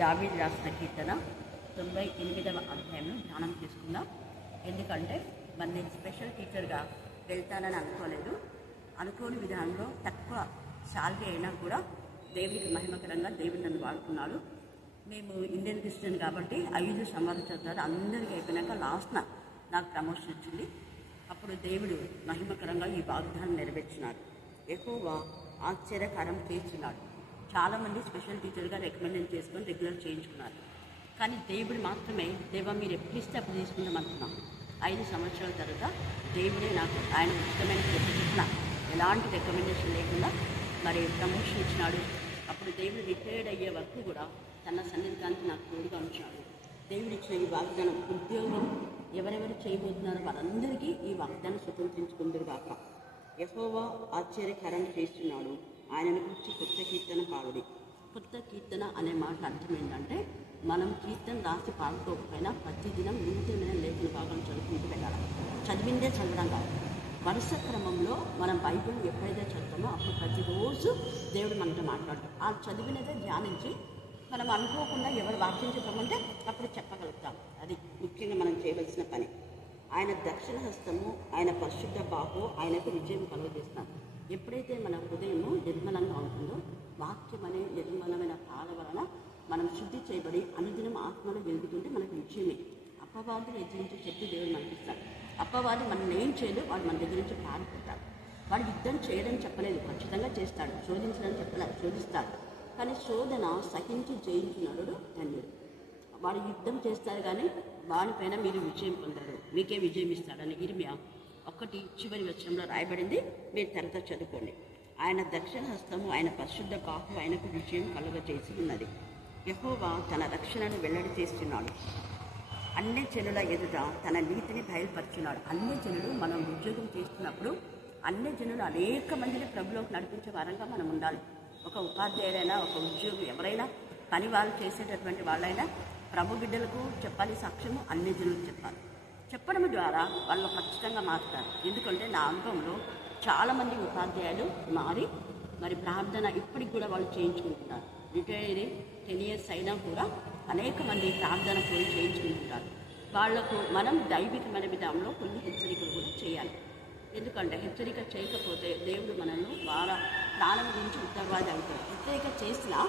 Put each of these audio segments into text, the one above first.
దావీదు రాసిన కీర్తన 98వ అధ్యాయంలో ధ్యానం చేసుకుందాం. ఎందుకంటే మరి నేను స్పెషల్ టీచర్గా వెళ్తానని అనుకోలేదు. అనుకోని విధానంలో తక్కువ శాలరీ అయినా కూడా దేవుడికి మహిమకరంగా దేవుడు నన్ను వాడుకున్నాడు. మేము ఇండియన్ క్రిస్టియన్ కాబట్టి 5 సంవత్సరాలు అందరికీ అయిపోయినాక లాస్ట్న నాకు ప్రమోషన్ వచ్చింది. అప్పుడు దేవుడు మహిమకరంగా ఈ వాగ్దానం నెరవేర్చినాడు. యెహోవా ఆశ్చర్యకరం చేస్తున్నాడు. చాలామంది స్పెషల్ టీచర్గా రికమెండ్ చేసుకొని రెగ్యులర్ చేయించుకున్నారు. కానీ దేవుడు మాత్రమే దేవా మీరు ఎప్పుడు ఇస్తే అప్పుడు తీసుకుందాం అనుకున్నాం. 5 సంవత్సరాల తర్వాత దేవుడే నాకు ఆయన ఇష్టమైన చెప్పిన ఎలాంటి రికమెండేషన్ లేకుండా మరి ప్రమోషన్ ఇచ్చినాడు. అప్పుడు దేవుడు రిటైర్డ్ అయ్యే వరకు కూడా తన సన్నిధానానికి నాకు తోడుగా ఉంచాడు. దేవుడు ఇచ్చిన ఈ వాగ్దానం ఉద్యోగం ఎవరెవరు చేయబోతున్నారో వారందరికీ ఈ వాగ్దానం స్వతంత్రించుకుందరు కాక. యెహోవా ఆశ్చర్యకరం చేస్తున్నాడు. ఆయనను గురించి కొత్త కీర్తన పాడుడి. కొత్త కీర్తన అనే మాట అర్థం ఏంటంటే మనం కీర్తన రాసి పాడుకోకపోయినా ప్రతిదినం నిత్యమైన లేఖన భాగం చదువుకుంటూ వెళ్ళాలి. చదివిందే చదవడం కాదు, వరుస క్రమంలో మనం బైబిల్ ఎప్పుడైతే చదువుతామో అప్పుడు ప్రతిరోజు దేవుడు మనతో మాట్లాడతాం. ఆ చదివినదే ధ్యానించి మనం అనుకోకుండా ఎవరు వాక్యం చెప్పమంటే అప్పుడు చెప్పగలుగుతాం. అది ముఖ్యంగా మనం చేయవలసిన పని. ఆయన దక్షిణ హస్తము, ఆయన పరిశుద్ధ బాహు ఆయనకు విజయం కలుగజేస్తాం. ఎప్పుడైతే మన హృదయము నిర్మలంగా ఉంటుందో వాక్యం అనే నిర్మలమైన పాల వలన మనం శుద్ధి చేయబడి అనుదినం ఆత్మలో వెలుగుతుంటే మనకు విజయమే. అపవాదిని ఎదిరించే శక్తి దేవుడు మనకిస్తాడు. అపవాది మనం ఏం చేయదు, వాడు మన దగ్గర నుంచి పారిపోతాడు. వాడు యుద్ధం చేయడం చెప్పలేదు, ఖచ్చితంగా చేస్తాడు. శోధించడం చెప్పలేదు, శోధిస్తాడు. కానీ శోధన సహించి జయించినడు ధన్యుడు. వాడు యుద్ధం చేస్తారు కానీ వాడిపైన మీరు విజయం పొందారు, మీకే విజయం ఇస్తాడని ఇర్మియా 1 చివరి వచనంలో రాయబడింది. మీరు తర్వాత చదువుకోండి. ఆయన దక్షిణ హస్తము, ఆయన పరిశుద్ధ బాహు ఆయనకు విజయం కలుగజేసి ఉన్నది. యెహోవా తన రక్షణను వెల్లడి చేస్తున్నాడు. అన్ని జనుల ఎదుట తన నీతిని బయలుపరుచున్నాడు. అన్ని జనులు మనం ఉద్యోగం చేస్తున్నప్పుడు అన్ని జనులు అనేక మందిని ప్రభులోకి నడిపించే వారంగా మనం ఉండాలి. ఒక ఉపాధ్యాయుడైనా, ఒక ఉద్యోగి ఎవరైనా పని వాళ్ళు చేసేటటువంటి వాళ్ళైనా ప్రభు బిడ్డలకు చెప్పాలి సాక్ష్యము, అన్ని జనులకు చెప్పాలి. చెప్పడం ద్వారా వాళ్ళు ఖచ్చితంగా మారుతారు. ఎందుకంటే నా అనుభవంలో చాలామంది ఉపాధ్యాయులు మారి మరి ప్రార్థన ఇప్పటికి కూడా వాళ్ళు చేయించుకుంటున్నారు. రిటైర్ 10 years అయినా కూడా అనేక మంది ప్రార్థన పోయి చేయించుకుంటున్నారు. వాళ్లకు మనం దైవికమైన విధానంలో కొన్ని హెచ్చరికలు కూడా చేయాలి. ఎందుకంటే హెచ్చరిక చేయకపోతే దేవుడు మనల్ని ప్రాణం గురించి ఉత్తరవాది అవుతారు. హెచ్చరిక చేసినా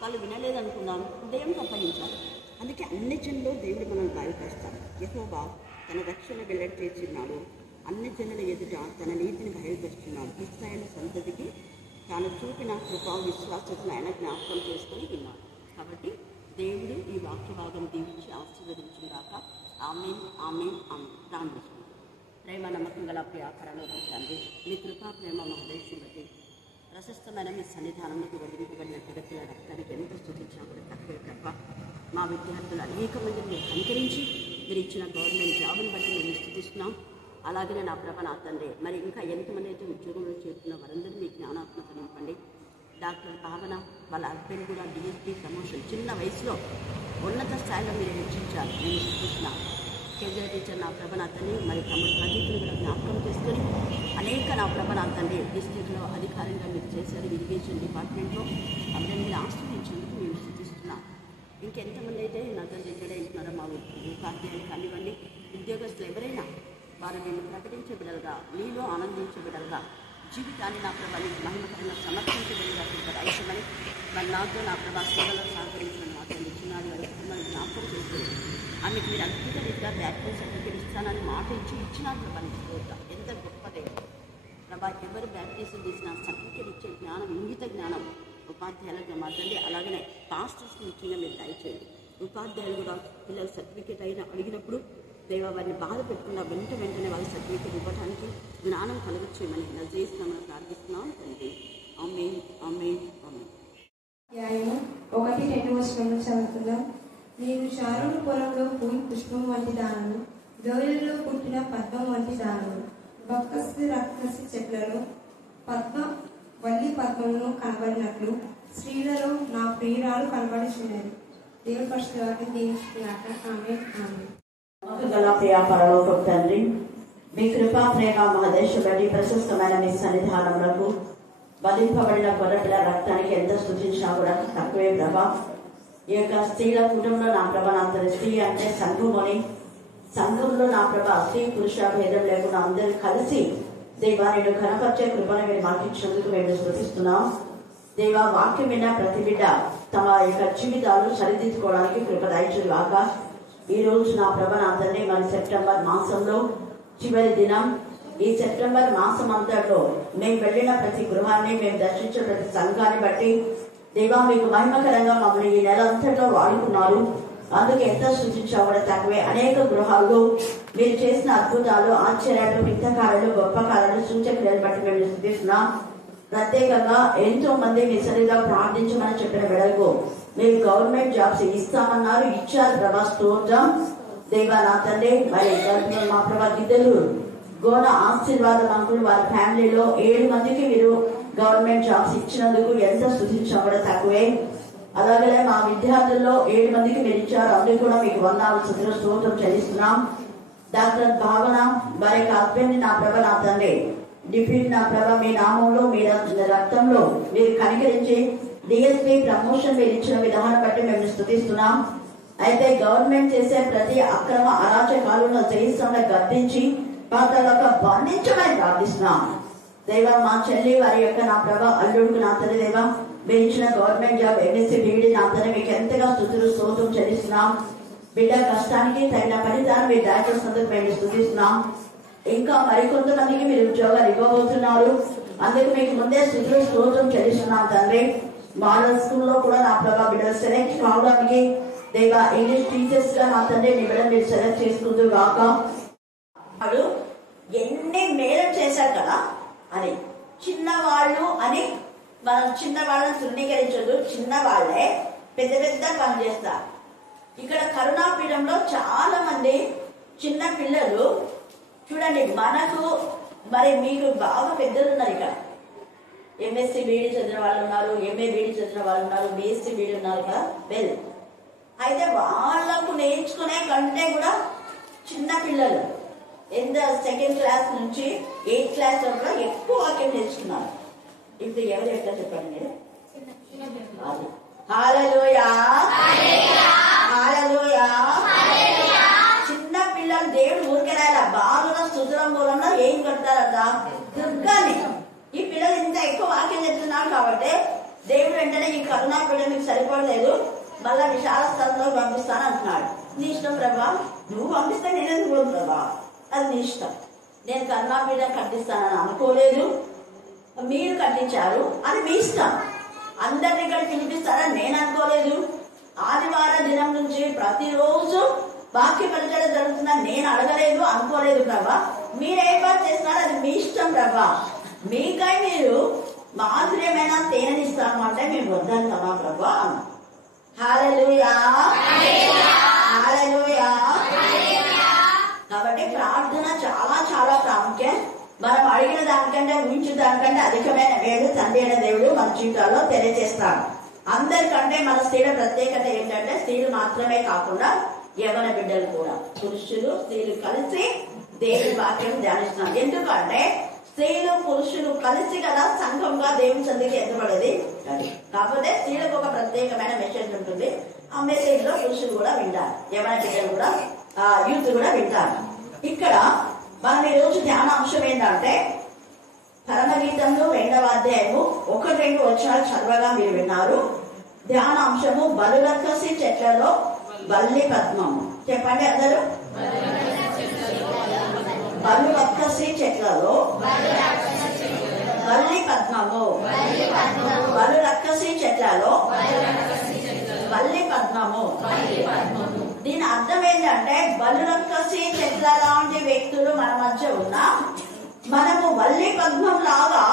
వాళ్ళు వినలేదనుకున్నాను, దేవునికి అప్పగించాలి. అందుకే అన్ని జనులు దేవుడు మనల్ని బయలుపరుస్తాడు. యెహోవా తన రక్షణ వెల్లడి చేస్తున్నాడు. అన్ని జనుల ఎదుట తన నీతిని బయలుపరుస్తున్నాడు. ఇశ్రాయేలు సంతతికి తాను చూపిన కృపా విశ్వాసతను ఆయన జ్ఞాపకం చేసుకొని విన్నాడు. కాబట్టి దేవుడు ఈ వాక్య భాగం దీవించి ఆశీర్వదించుగాక. ఆమేన్, ఆమేన్, ఆమేన్. ప్రార్థన చేసుకుంటాం. ప్రేమ నమ్మకం గల ప్రియాకరణలో తండ్రి, మీ కృపా ప్రేమ మా ఉద్దేశం బట్టి ప్రశస్తమైన మీ సన్నిధానంలోకి వదిలింపబడిన జగత్తుల రక్తానికి ఎంత స్థుతించినా కూడా తక్కువే తప్ప. మా విద్యార్థులు అనేక మందిని మీరు అనుకరించి మీరు ఇచ్చిన గవర్నమెంట్ జాబ్ని బట్టి మేము స్థుతిస్తున్నాం. అలాగే నా ప్రభ నా తండ్రి, మరి ఇంకా ఎంతమంది అయితే ఉద్యోగంలో చేరుతున్న వారందరూ మీ జ్ఞానాత్మక నింపండి. డాక్టర్ భావన వాళ్ళ హస్బెండ్ కూడా డిఎస్పీ ప్రమోషన్ చిన్న వయసులో ఉన్నత స్థాయిలో మీరు హెచ్చించారు. నేను స్థుతిస్తున్నాం. కేజీఆర్ టీచర్ నా ప్రభ నా తండ్రి, మరి తమ్ముడు ప్రదీప్ని కూడా జ్ఞాపకం చేసుకొని అనేక నా ప్రభ నా తండ్రి డిస్ట్రిక్ట్లో అధికారంగా మీరు చేశారు. ఇరిగేషన్ డిపార్ట్మెంట్లో అందరినీ మీరు ఆశ్రయించేందుకు మేము స్థుతిస్తున్నాం. ఇంకెంతమంది అయితే నా తండ్రి ఎక్కడ వెళ్తున్నారో మా ఉపాధ్యాయులు కానివ్వండి, ఉద్యోగస్తులు ఎవరైనా వారు నేను ప్రకటించే బిడ్డలుగా, నీలో ఆనందించే బిడ్డలుగా, జీవితాన్ని నా ప్రభాని మహిమకరంగా సమర్పించే బిడ్డలుగా అయిపోమని మరి నాతో నా ప్రభా సేవలో సహకరించిన మా తండ్రి చిన్నాడు వారి కుటుంబాన్ని జ్ఞాపకం చేసుకుని ఆమెకు మీరు అద్భుత రీతిగా బ్యాక్టరీ సర్టిఫికేట్ ఇస్తానని మాట ఇచ్చినారు ప్రభాని. ఎంత గొప్పదే ప్రభా. ఎవరు బ్యాక్టరీస్ తీసిన సర్టిఫికేట్ ఇచ్చే జ్ఞానం, ఇంగిత జ్ఞానం ఉపాధ్యాయులకు మా తండ్రి, అలాగనే పాస్టర్స్కి ముఖ్యంగా మీరు దయచేయండి. ఉపాధ్యాయులు కూడా పిల్లలు సర్టిఫికేట్ అయినా అడిగినప్పుడు దేవ వారిని బాధ పెట్టకుండా వెంటనే వాళ్ళ సర్టిఫికేట్ ఇవ్వడానికి జ్ఞానం కలుగచేయమని నజరేస్తున్నామని ప్రార్థిస్తున్నాం తండ్రి. ఆమేన్, ఆమేన్, ఆమేన్. 1-2 చదువుతున్నాం. నేను శారోను పొలంలో పూయి పుష్పం వంటి దానను, దోయలలో పుట్టిన పద్మం వంటి దానను, బక్కసి రక్కసి చెట్లలో వల్లి పద్మమును కనబడినట్లు స్త్రీలలో నా ప్రియురాలు కనబడుచున్నది. దేవుడి పరిశుద్ధ వాక్యం దీవించుకున్నాక. ఆమేన్, ఆమేన్. గల ప్రియ పరలోకపు తండ్రి, మీ కృపా ప్రేమ మహదేశం బట్టి ప్రశస్తమైన మీ సన్నిధానములకు వధింపబడిన గొర్రెపిల్ల రక్తానికి ఎంత స్తుతించినా కూడా తక్కువే ప్రభా. ఈ యొక్క స్త్రీల కుటుంబంలో నా ప్రభ నా అందరి స్త్రీ అంటే సంఘముని సంఘంలో నా ప్రభ స్త్రీ పురుష భేదం లేకుండా అందరూ కలిసి దేవా నేను కనపరిచే కృపను మీరు మాకు ఇచ్చినందుకు మేము స్తుతిస్తున్నాం. దేవా వాక్యం విన్న ప్రతి బిడ్డ తమ యొక్క జీవితాలు సరిదిద్దుకోవడానికి కృప దయచేయుగాక. ఈ రోజు నా ప్రభ నా తండ్రి మరి సెప్టెంబర్ మాసంలో చివరి దినం. ఈ సెప్టెంబర్ మాసం అంతట్లో మేము వెళ్ళిన ప్రతి గృహాన్ని మేము దర్శించిన ప్రతి సంఘాన్ని బట్టి దేవా మీకు మహిమకరంగా మమ్మల్ని ఈ నెల అంతట్లో వాడుకున్నారు. అందుకు ఎంత సూచించా కూడా తక్కువే. అనేక గృహాల్లో మీరు చేసిన అద్భుతాలు, ఆశ్చర్యాలు, వింతకారాలు, గొప్ప కార్యాలు, సూచక్రియలు బట్టి మేము స్తుతిస్తున్నాం. ప్రత్యేకంగా ఎంతో మంది మిసరిగా ప్రార్థించమని చెప్పిన వెడకు మీరు గవర్నమెంట్ జాబ్స్ ఇస్తామన్నారు, ఇచ్చారు ప్రభా. స్తోత్రం దేవా నా తండ్రి. మరి మా ప్రభా గిద్దలు గోన ఆశీర్వాదం అంకులు వారి ఫ్యామిలీలో 7 మందికి మీరు గవర్నమెంట్ జాబ్స్ ఇచ్చినందుకు ఎంత స్తుతించా కూడా తక్కువే. అలాగే మా విద్యార్థుల్లో 7 మందికి మీరు ఇచ్చారు, అందుకు కూడా మీకు వందనాలు స్తోత్రం చెల్లిస్తున్నాం. డాక్టర్ భావన వారి హస్బెండ్ నా ప్రభ నా తండ్రి డిప్యూటీ నా ప్రభ మీ నామంలో మీ రక్తంలో మీరు కనికరించి డిఎస్పీ ప్రమోషన్ మీరు ఇచ్చిన విధానం బట్టి మేము స్తుతిస్తున్నాం. అయితే గవర్నమెంట్ చేసే ప్రతి అక్రమ అరాచకాలను జయిస్తామని గర్తించి పాత్రలకు బంధించమని ప్రార్థిస్తున్నాం. దేవా మా చెల్లి వారి యొక్క నా ప్రభ అల్లుడికి నా తండ్రి దేవా మీరు ఇచ్చిన గవర్నమెంట్ జాబ్ ఎంఎస్సీ బీఈడి నా తండ్రి మీకు ఎంతగా స్తుతులు స్తోత్రం చెల్లిస్తున్నాం. బిడ్డ కష్టానికి తగిన ఫలితాన్ని మీరు దయచేసినందుకు మేము స్తుతిస్తున్నాం. ఇంకా మరికొంతమందికి మీరు ఉద్యోగాలు ఇవ్వబోతున్నారు, అందుకు మీకు ముందే స్తుతులు స్తోత్రం చెల్లిస్తున్నాం తండ్రి. మోడల్ స్కూల్లో కూడా నా ప్రభా బిడ్డలు సెలెక్ట్ కావడానికి దేవా ఇంగ్లీష్ టీచర్స్ గా నా తండ్రి మీ బిడ్డలు మీరు సెలెక్ట్ చేసుకుంటూ కాక వాడు ఎన్ని మేలు చేశారు కదా అని చిన్నవాళ్ళు అని మనం చిన్నవాళ్ళని తృణీకరించదు. చిన్నవాళ్లే పెద్ద పెద్ద పనులు చేస్తారు. ఇక్కడ కరుణాపీఠంలో చాలా మంది చిన్న పిల్లలు చూడండి. మనకు మరి మీకు బాగా పెద్దలు ఉన్నారు. ఇక్కడ ఎంఎస్సీ బీఈడి చదివిన వాళ్ళు ఉన్నారు, ఎంఏ బీఈడి చదివిన వాళ్ళు ఉన్నారు, బీఎస్సీ బీఈడి ఉన్నారు కదా వెల్. అయితే వాళ్ళకు నేర్చుకునే కంటే కూడా చిన్న పిల్లలు సెకండ్ క్లాస్ నుంచి 8th క్లాస్ వరకు ఎక్కువ వాక్యం నేర్చుకున్నారు. ఇప్పుడు ఎవరు ఎట్లా చెప్పండి మీరు? హల్లెలూయా హల్లెలూయా. చిన్న పిల్లలు దేవుడు ఊరికెళ్ళాల బాలుర స్తుతుల మూలంలో ఏం కడతారట? దుర్గాని. ఈ పిల్లలు ఇంత ఎక్కువ వాక్యం చెప్తున్నారు కాబట్టి దేవుడు వెంటనే ఈ కరుణా పిల్లలు మీకు సరిపడలేదు, మళ్ళా విశాల స్థలంలో పంపిస్తాను అంటున్నాడు. నీ ఇష్టం ప్రభా, నువ్వు పంపిస్తే నేనెందుకు పోను ప్రభా, అది నీ ఇష్టం. నేను కరుణాపీఠ కట్టిస్తానని అనుకోలేదు, మీరు కట్టించారు, అది మీ ఇష్టం. అందరినీ ఇక్కడ పిలిపిస్తారని నేను అనుకోలేదు. ఆదివార దినం నుంచి ప్రతిరోజు వాక్య పరిచయం జరుగుతుందని నేను అడగలేదు, అనుకోలేదు ప్రభా. మీరు ఏర్పాటు చేస్తున్నారు, అది మీ ఇష్టం ప్రభా. మీకై మీరు మాధుర్యమైన తేనెనిస్తాము అంటే మేము వద్దంటామా ప్రభా? హల్లెలూయా హల్లెలూయా. కాబట్టి ప్రార్థన చాలా చాలా ప్రాముఖ్యం. మనం అడిగిన దానికంటే ఊహించిన దానికంటే అధికమైన మేలు తండ్రి అయిన దేవుడు మన జీవితాల్లో తెలియజేస్తాడు. అందరికంటే మన స్త్రీల ప్రత్యేకత ఏంటంటే స్త్రీలు మాత్రమే కాకుండా యవన బిడ్డలు కూడా, పురుషులు స్త్రీలు కలిసి దేవుని వాక్యం ధ్యానిస్తున్నాం. ఎందుకంటే స్త్రీలు పురుషులు కలిసి కదా సంఘంగా దేవుని సంధికి ఎత్తబడేది. కాకపోతే స్త్రీలకు ఒక ప్రత్యేకమైన మెసేజ్ ఉంటుంది. ఆ మెసేజ్ లో పురుషులు కూడా వింటారు, యవన బిడ్డలు కూడా యూత్ కూడా వింటారు. ఇక్కడ మనం ఈ రోజు ధ్యానాంశం ఏంటంటే పరమగీతంలో 2వ అధ్యాయము 1-2 వచనాలు చదవగా మీరు విన్నారు. ధ్యానాంశము బలురక్కసి చెట్లలో వల్లి పద్మము. చెప్పండి అందరూ. బలురక్కసి చెట్లలో వల్లి పద్మము. బలురక్కసి చెట్లలో వల్లి పద్మము. దీని అర్థం ఏంటంటే బలురక్కసి చెట్ల లాంటి వ్యక్తులు మన మధ్య ఉన్నా మనము వల్లి పద్మం లాగా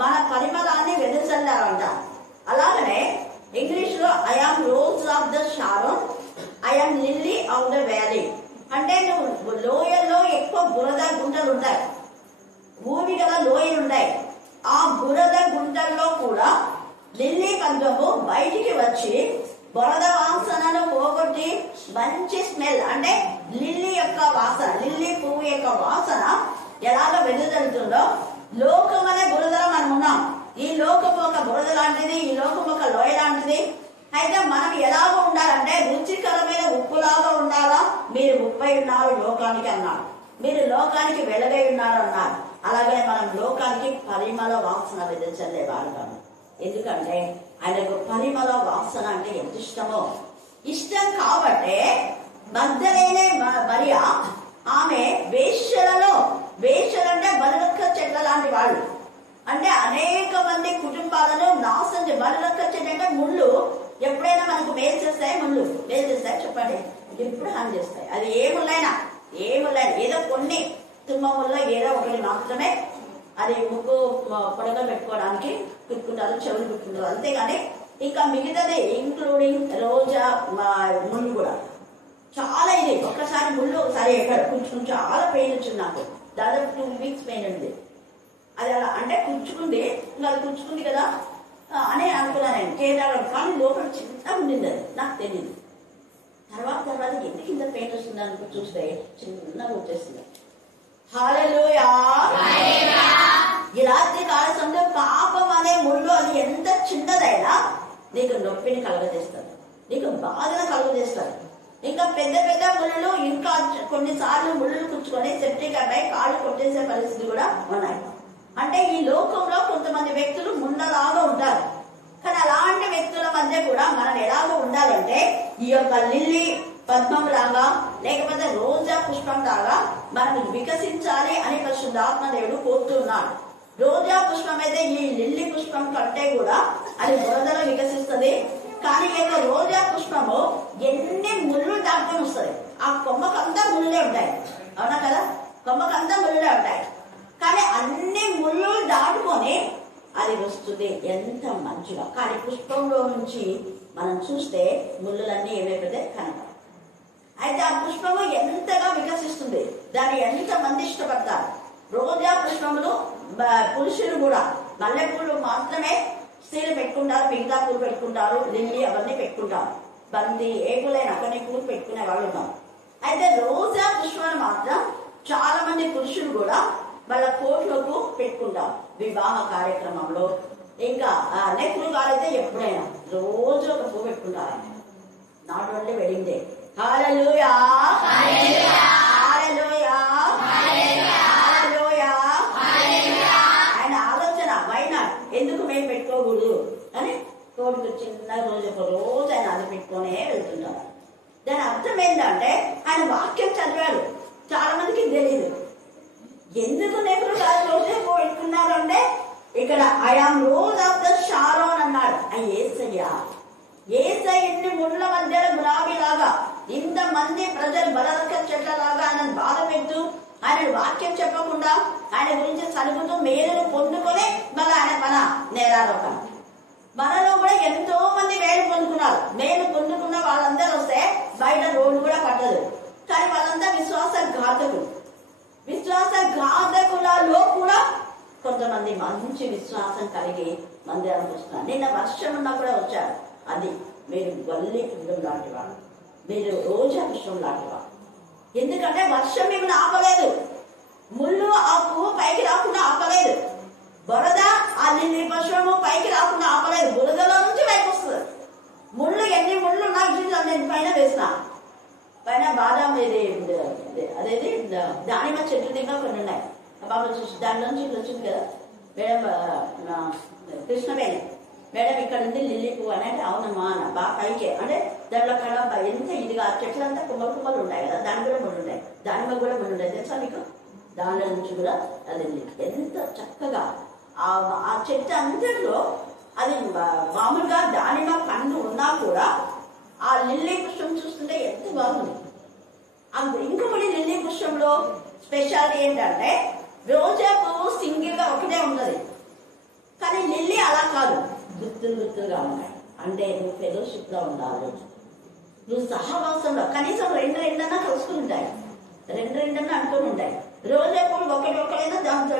మన పరిమళాన్ని వెదజల్లారంట. అలాగనే ఇంగ్లీష్ లో I am rose of the Sharon, I am lily of the valley. అంటే నువ్వు లోయల్లో ఎక్కువ బురద గుంటలు ఉంటాయి, భూమి గల లోయలు ఉంటాయి. ఆ బురద గుంటల్లో కూడా లిల్లీ పద్మము బయటికి వచ్చి బురద వాసనను పోగొట్టి మంచి స్మెల్, అంటే లిల్లీ యొక్క వాసన, లిల్లీ పువ్వు యొక్క వాసన ఎలాగ వెదజల్లుతుందో లోకం అనే బురదలో మనం ఉన్నాం. ఈ లోకం ఒక బురద లాంటిది, ఈ లోకం ఒక లోయ లాంటిది. అయితే మనం ఎలాగో ఉండాలంటే రుచికరమైన ఉప్పులాగా ఉండాలా. మీరు ఉప్పై ఉన్నారు లోకానికి అన్నారు, మీరు లోకానికి వెలుగై ఉన్నారు అన్నారు. అలాగే మనం లోకానికి పరిమళ వాసన వెదజల్లే వారు. ఎందుకంటే ఆయనకు పరిమళ వాసన అంటే ఎంత ఇష్టమో. ఇష్టం కాబట్టే మగ్దలేనే మరియ ఆమె వేశ్యలంటే బలిలొక్క చెట్ల లాంటి వాళ్ళు. అంటే అనేక మంది కుటుంబాలను నాశనం. బలిలొక్క చెట్టు అంటే ముళ్ళు ఎప్పుడైనా మనకు మేలు చేస్తాయి, ముళ్ళు మేలు చేస్తాయి చెప్పండి, ఎప్పుడు హాని చేస్తాయి. అది ఏ ముళ్ళైనా ఏదో కొన్ని తుమ్మ ముళ్ళ ఏదో ఒకటి మాత్రమే అది ముక్కు పొడగ పెట్టుకోవడానికి కుట్టుకుంటారు, చెవులు కుట్టుకుంటారు, అంతేగాని ఇంకా మిగతాది ఇంక్లూడింగ్ రోజా ముళ్ళు కూడా చాలా. ఇది ఒక్కసారి ముళ్ళు ఒకసారి ఎక్కడ కూర్చుని చాలా పెయిన్ వచ్చింది నాకు. దాదాపు 2 వీక్స్ పెయిన్ ఉంది. అది అలా అంటే కూర్చుకుంది, ఇంకా అది కూర్చుకుంది కదా అని అనుకున్నాను నేను చేయడం. కానీ లోపల చిన్నగా ఉండింది, అది నాకు తెలియదు. తర్వాత ఎందుకు ఇంత పెయిన్ వస్తుంది అనుకో చూస్తే చిన్నగా వచ్చేసింది. హల్లెలూయా. ఈ రాత్రి కాల సమయంలో పాపం అనే ముళ్ళు అది ఎంత చిన్నదైనా నీకు నొప్పిని కలుగజేస్తారు, నీకు బాధను కలుగజేస్తారు. ఇంకా పెద్ద పెద్ద ముళ్ళు, ఇంకా కొన్నిసార్లు ముళ్ళు కూర్చుకొని సెప్టిక్ అయ్యి కాళ్ళు కొట్టేసే పరిస్థితి కూడా ఉన్నాయి. అంటే ఈ లోకంలో కొంతమంది వ్యక్తులు ముళ్ళలాగా ఉంటారు. కానీ అలాంటి వ్యక్తుల మధ్య కూడా మనం ఎలాగో ఉండాలంటే ఈ యొక్క లిల్లీ పద్మం లాగా లేకపోతే రోజా పుష్పం లాగా మనం వికసించాలి అని పరిశుద్ధాత్మదేవుడు కోరుతున్నాడు. రోజా పుష్పం అయితే ఈ లిల్లీ పుష్పం కంటే కూడా అది బురదలో వికసిస్తుంది. కానీ ఈ యొక్క రోజా పుష్పము ఎన్ని ముళ్ళు దాటుకొని వస్తుంది. ఆ కొమ్మకంతా ముళ్ళే ఉంటాయి, అవునా కదా? కొమ్మకంతా ముళ్ళే ఉంటాయి. కానీ అన్ని ముళ్ళు దాటుకొని అది వస్తుంది ఎంత మంచిగా. కానీ పుష్పంలో నుంచి మనం చూస్తే ముళ్ళులన్నీ ఏమైపోతే కనపడతాయి. అయితే ఆ పుష్పము ఎంతగా వికసిస్తుంది, దాన్ని ఎంత మంది ఇష్టపడతారు. రోజా పుష్పములు పురుషులు కూడా, మల్లెపూలు మాత్రమే స్త్రీలు పెట్టుకుంటారు, మిగతా పూలు పెట్టుకుంటారు, లిల్లీ అవన్నీ పెట్టుకుంటారు. బంతి ఏపులైనా కొన్ని పూలు పెట్టుకునే వాళ్ళు ఉన్నారు. అయితే రోజా పుష్పాన్ని మాత్రం చాలా మంది పురుషులు కూడా వాళ్ళ కోట్లకు పెట్టుకుంటారు వివాహ కార్యక్రమంలో. ఇంకా నెక్లు కాలైతే ఎప్పుడైనా రోజు ఒక పువ్వు పెట్టుకుంటారు. Not only wedding day. Hallelujah, hallelujah, hallelujah. ఆయన ఆలోచన వైనాట్ ఎందుకు మేము పెట్టుకోకూడదు అని కోడికి చిన్న రోజు ఒక రోజు ఆయన అది పెట్టుకునే వెళ్తుంటారు. దాని అర్థం ఏంటంటే ఆయన వాక్యం చదివాడు, చాలా మందికి తెలియదు. ఎందుకు నెహ్రూ గారు రోజే పెట్టుకున్నారు అంటే ఇక్కడ I am rose of the Sharon అన్నాడు. ఏసయ్య ఎన్ని ముళ్ళ మధ్యలో గులాబీ లాగా ఇంతమంది ప్రజలు బలరక చెట్లలాగా ఆయన బాధ పెడుతూ ఆయన వాక్యం చెప్పకుండా ఆయన గురించి సలుగుతూ మేలును పొందుకొని మళ్ళీ ఆయన మన నేరారోపణ. మనలో కూడా ఎంతో మంది మేలు పొందుకున్నారు. మేలు పొందుకున్న వాళ్ళందరూ వస్తే బయట రోడ్డు కూడా పట్టదు. కానీ వాళ్ళంతా విశ్వాసఘాతకులలో కూడా కొంతమంది మంచి విశ్వాసం కలిగి మందిరానికి వస్తున్నారు. నిన్న వర్షం ఉన్నా కూడా వచ్చారు. అది మీరు వల్లి పువ్వు లాంటి వాళ్ళు, మీరు రోజా పుష్పం లాంటి వాళ్ళు. ఎందుకంటే వర్షం మిమ్మల్ని ఆపలేదు, ముళ్ళు ఆ పువ్వు పైకి రాకుండా ఆపలేదు, బురద ఆ లిల్లీ పుష్పము పైకి రాకుండా ఆపలేదు. బురదలో నుంచి పైకి వస్తుంది. ముళ్ళు ఎన్ని ముళ్ళు నాకు నేను పైన వేసిన పైన బాదం అదేది దానిమ్మ చెట్లు దగ్గర కొన్ని ఉన్నాయి. బాబా చూసి దానిలో నుంచి వచ్చింది కదా మేడం కృష్ణవేణి మేడం ఇక్కడ ఉంది లిల్లీ పువ్వు అని అంటే అవునమ్మా అన్న బాగా పైకే అంటే దాంట్లో కడ ఎంత ఇదిగా చెట్లంతా కుమ్మలు ఉంటాయి కదా, దాని కూడా ముళ్ళు ఉంటాయి, దానిమ్మ కూడా ముళ్ళు ఉంటాయి తెలుసా మీకు. దానిలో నుంచి కూడా అది ఎంత చక్కగా ఆ చెట్టు అంతట్లో అది మామూలుగా దానిమ్మ పండు ఉన్నా కూడా ఆ లిల్లీ పుష్పం చూస్తుంటే ఎంత బాగుంది. ఇంకొకటి లిల్లీ పుష్పంలో స్పెషాలిటీ ఏంటంటే రోజా పువ్వు సింగిల్ గా ఒకటే ఉంటది, కానీ లిల్లీ అలా కాదు, గుత్తులుగా ఉన్నాయి. అంటే నువ్వు ఫెలోషిప్ లో ఉండాలి, నువ్వు సహవాసంలో కనీసం రెండన్నా కలుసుకుని ఉంటాయి, రెండన్నా అనుకుని ఉంటాయి. రోజా పువ్వులు ఒకటైనా దాంతో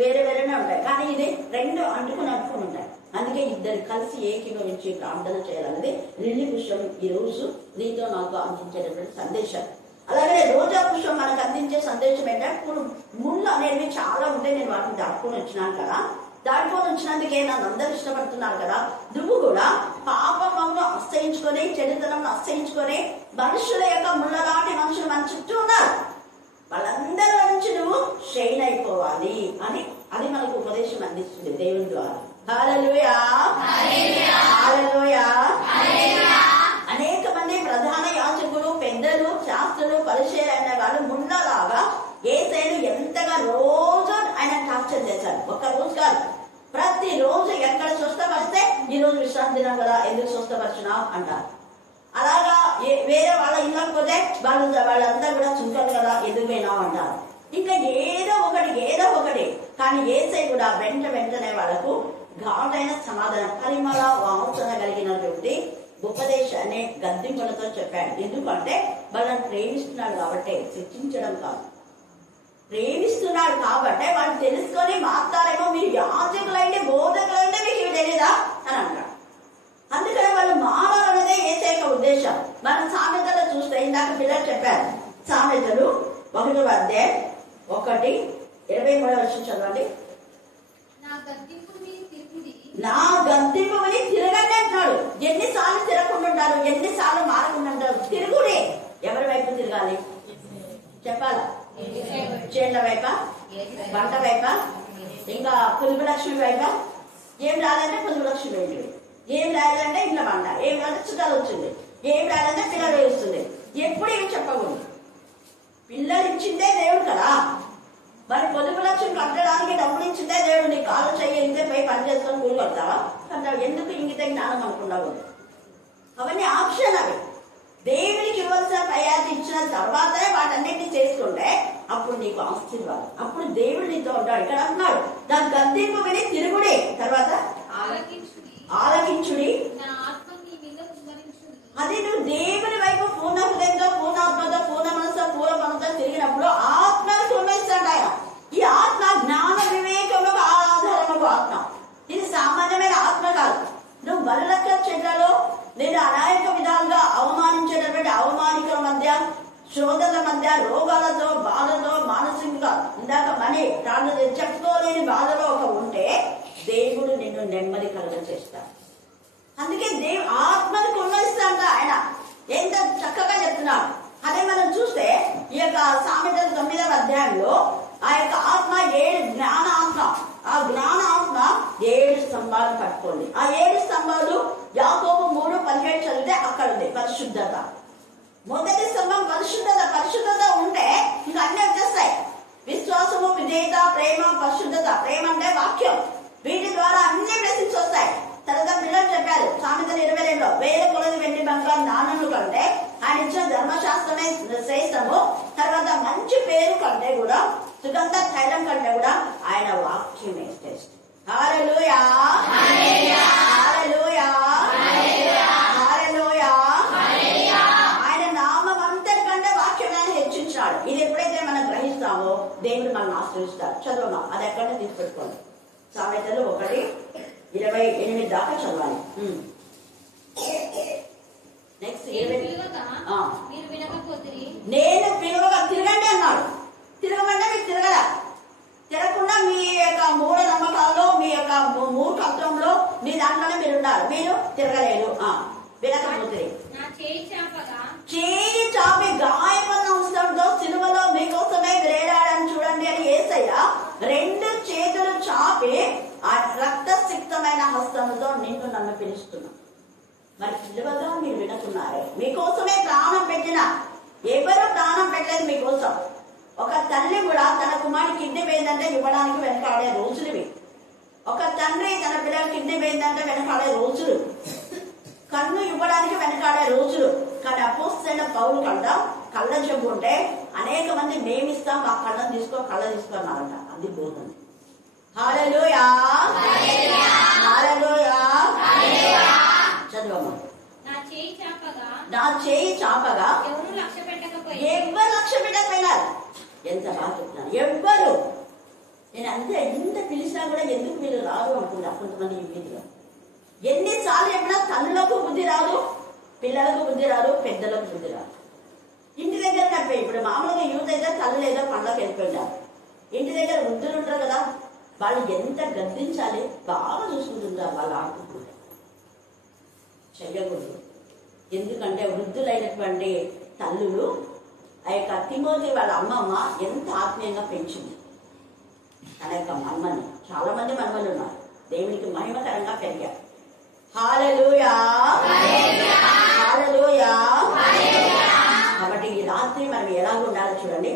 వేరేనే ఉంటాయి, కానీ ఇది రెండు అంటుకుని ఉంటాయి. అందుకే ఇద్దరు కలిసి ఏకీభవించి ప్రార్థన చేయాలన్నది లిల్లీ పుష్పం ఈ రోజు నీతో నాకు అందించేటటువంటి సందేశం. అలాగే రోజా పుష్పం మనకు అందించే సందేశం ఏంటంటే ఇప్పుడు ముళ్ళు అనేవి చాలా ఉంటాయి. నేను వాటిని దాటుకొని వచ్చినాను కదా, దాటుకొని వచ్చినందుకే నన్ను అందరూ ఇష్టపడుతున్నారు కదా. నువ్వు కూడా పాపమును అసహించుకొని, చెడుతనంను అసహించుకొని, మనుషుల యొక్క ముళ్ళలాంటి మనుషులు మన చుట్టూ ఉన్నారు, వాళ్ళందరి నుంచి నువ్వు షైన్ అయిపోవాలి అని అది మనకు ఉపదేశం అందిస్తుంది దేవుని ద్వారా. హల్లెలూయా, హల్లెలూయా. అనేక మంది ప్రధాన యాజకులు, పెద్దలు, శాస్త్రులు, పరిచయం అనే వాళ్ళు ముళ్ళలాగా యేసయ్యను ఎంతగా రోజు ఆయన టార్చర్ చేశారు. ఒక్క రోజు కాదు, ప్రతి రోజు ఎక్కడ స్వస్థపరిస్తే ఈ రోజు విశ్రాంతి దినం కదా, ఎందుకు స్వస్థపరిచినావు అంటారు. అలాగా వేరే వాళ్ళ ఇళ్ళకి పోతే వాళ్ళంతా కూడా చుంటారు కదా, ఎందుకు పోయినావు అంటారు. ఇంకా ఏదో ఒకటి కానీ యేసయ్య కూడా వెంటనే వాళ్ళకు ఘాటైన సమాధానం, పరిమళ వాసన కలిగినటువంటి ఉపదేశాన్ని గద్దింపులతో చెప్పాడు. ఎందుకంటే వాళ్ళని ప్రేమిస్తున్నాడు కాబట్టి, శిక్షించడం కాదు, ప్రేమిస్తున్నాడు కాబట్టి వాళ్ళు తెలుసుకొని మాట్లాడేమో, మీరు యాజకులైతే బోధకులైతే మీకు ఇవి తెలీదా అని అంటాడు. అందుకని వాళ్ళు మారాలనేదే యేసయ్య ఉద్దేశం. మనం సామెతలు చూస్తే ఇందాక పిల్లలు చెప్పారు, సామెతలు 1వ అధ్యాయం 1:23 చదవండి. నా గద్దింపు విని తిరగండి అంటున్నాడు. ఎన్నిసార్లు తిరగకుండా ఉంటారు, ఎన్నిసార్లు మారకుండా ఉంటారు. తిరుగుడే. ఎవరి వైపు తిరగాలి చెప్పాలా? చేళ్ల వైపా, పంట వైపా, ఇంకా పులుగులక్ష్మి వైపా. ఏం రాదంటే పులుగులక్ష్మి వైపు, ఏం రాదంటే ఇంట్లో పంట, ఏం రాదంటే చుట్టాలు వచ్చింది, ఏం రాదంటే పిల్లలు వేస్తుంది. ఎప్పుడు ఏమి చెప్పకూడదు. పిల్లలు ఇచ్చిందే దేవుడు కదా, మరి పొదుపు లక్ష్యం కట్టడానికి డబ్బులు ఇచ్చిందే దేవుడు. నీ కాలు చెయ్యిందే పోయి పని చేసుకొని కూలి కడతావా అంటావు. ఎందుకు ఇంగితే జ్ఞానం అనుకున్నావు? అవన్నీ ఆప్షన్. అవి దేవునికి ఇవ్వాల్సిన ప్రయాసం ఇచ్చిన తర్వాతనే వాటన్నిటిని చేసుకుంటే అప్పుడు నీకు ఆశీర్వాదం, అప్పుడు దేవుడు నీతో ఉంటాడు. ఇక్కడ అంటున్నాడు, దాని గద్దింపు విని తిరుగుడే, తర్వాత ఆలకించుడి. అది నువ్వు దేవుని వైపు పూర్ణ హృదయంతో, పూర్ణ ఆత్మతో, పూర్ణ మనసుతో, పూర్ణ మనసుతో తిరిగినప్పుడు ఆత్మను చూపిస్తాడు ఆయన. ఈ ఆత్మ జ్ఞాన వివేకములకు ఆధారముకు ఆత్మ. ఇది సామాన్యమైన ఆత్మ కాదు. నువ్వు బలలక్క చెట్లలో నేను అనేక విధాలుగా అవమానించేటటువంటి అవమానికుల మధ్య, శోధనల మధ్య, రోగాలతో, బాధతో, మానసికంగా ఇందాక మనీ ప్రాణం చెప్పుకోలేని బాధలో ఒక ఉంటే దేవుడు నిన్ను నెమ్మది కలుగ చేస్తాడు. అందుకే ఆత్మని కొనయిస్తాడ ఆయన. ఎంత చక్కగా చెప్తున్నాడు. అదే మనం చూస్తే ఈ యొక్క సామెతల 9వ అధ్యాయంలో ఆ యొక్క ఆత్మ 7 జ్ఞాన ఆత్మ. ఆ జ్ఞాన ఆత్మ 7 స్తంభాలు పట్టుకోండి. ఆ 7 స్తంభాలు యాకోబు 3:17 చదివితే అక్కడ ఉంది. పరిశుద్ధత. మొదటి స్తంభం పరిశుద్ధత. పరిశుద్ధత ఉంటే ఇంకా అన్ని వచ్చేస్తాయి. విశ్వాసము, విధేయత, ప్రేమ, పరిశుద్ధత. ప్రేమ అంటే వాక్యం. వీటి ద్వారా అన్ని బ్లెస్సింగ్స్ వస్తాయి. తర్వాత పిల్లలు చెప్పారు సామెతలు 22లో 1000 కొలది వెండి బంగారు నాణ్యముల కంటే ఆయన ఇచ్చిన ధర్మశాస్త్రమే శ్రేష్టము. తర్వాత మంచి పేరు కంటే కూడా, సుగంధ తైలం కంటే కూడా ఆయన వాక్యమే శ్రేష్టం. హల్లెలూయా, హల్లెలూయా, హల్లెలూయా. ఆయన నామం అంతటికంటే వాక్యాన్ని హెచ్చించాడు. ఇది ఎప్పుడైతే మనం గ్రహిస్తామో దేవుడు మనం ఆశ్రయిస్తాడు. చదవమా, అది ఎక్కడో తీసుపెట్టుకోండి. సామెతలు 1:28 దాకా చదవాలి. నెక్స్ట్ నేను పిలువగా తిరగండి అన్నాడు. తిరగమంటే మీరు తిరగరా? తిరగకుండా మీ యొక్క మూఢ నమ్మకాల్లో, మీ యొక్క మూర్ఖత్వంలో, మీ దాంట్లోనే మీరు ఉన్నారు. మీరు తిరగలేరు. వినకపోతే చేయి చాపి గాయపడిన హస్తంతో సిలువలో మీకోసమే వేలాడని చూడండి అని యేసయ్య 2 చేతులు చాపి ఆ రక్తసిక్తమైన హస్తముతో నిన్ను నన్ను పిలుస్తున్నా. మరి సిలువగా మీరు వినకున్నారే. మీకోసమే ప్రాణం పెట్టిన, ఎవరు ప్రాణం పెట్టలేదు మీకోసం. ఒక తల్లి కూడా తన కుమారుడి కిడ్నీ పోయిందంటే ఇవ్వడానికి వెనకాడే రోజులు. ఒక తండ్రి తన పిల్లల కిడ్నీ పోయిందంటే వెనకాడే రోజులు. కన్ను ఇవ్వడానికి వెనకాడే రోజులు. కానీ అపోస్తలుడైన పౌలు కంట కళ్ళ జబ్బు ఉంటే అనేక మంది మేమిస్తాం, ఆ కళ్ళను కళ్ళ తీసుకున్నారంట. అది పోతుంది. హల్లెలూయా, హల్లెలూయా. చదవమ్మా. నా చేయి చాపగా ఎవరు లక్ష్య పెట్టకపోయినారు. ఎంత బాగా చెప్తున్నారు. ఎవ్వరు. నేను అంతే ఎంత పిలిచినా కూడా ఎందుకు వీళ్ళు రారు అనుకుంటా కొంతమంది ఈ వీధిలో. ఎన్నిసార్లు చెప్పినా తల్లులకు బుద్ధి రాదు, పిల్లలకు బుద్ధి రాదు, పెద్దలకు బుద్ధి రాదు. ఇంటి దగ్గర నడిపోయి ఇప్పుడు మామూలుగా యూత్ అయితే తల్లి లేదా పనులకు వెళ్ళిపోయింటారు. ఇంటి దగ్గర వృద్ధులు ఉంటారు కదా, వాళ్ళు ఎంత గద్దించాలి, బాగా చూసుకుంటుంటారు. వాళ్ళు ఆడుకుంటుంటారు, చెయ్యకూడదు. ఎందుకంటే వృద్ధులైనటువంటి తల్లులు ఆ యొక్క తిమోతి వాళ్ళ అమ్మమ్మ ఎంత ఆత్మీయంగా పెంచింది తన యొక్క మన్మని. చాలా మంది మన్మలు ఉన్నారు, దేవునికి మహిమకరంగా పెరిగారు. హల్లెలూయా, హల్లెలూయా. కాబట్టి ఈ రాత్రి మనం ఎలాగ ఉండాలో చూడండి.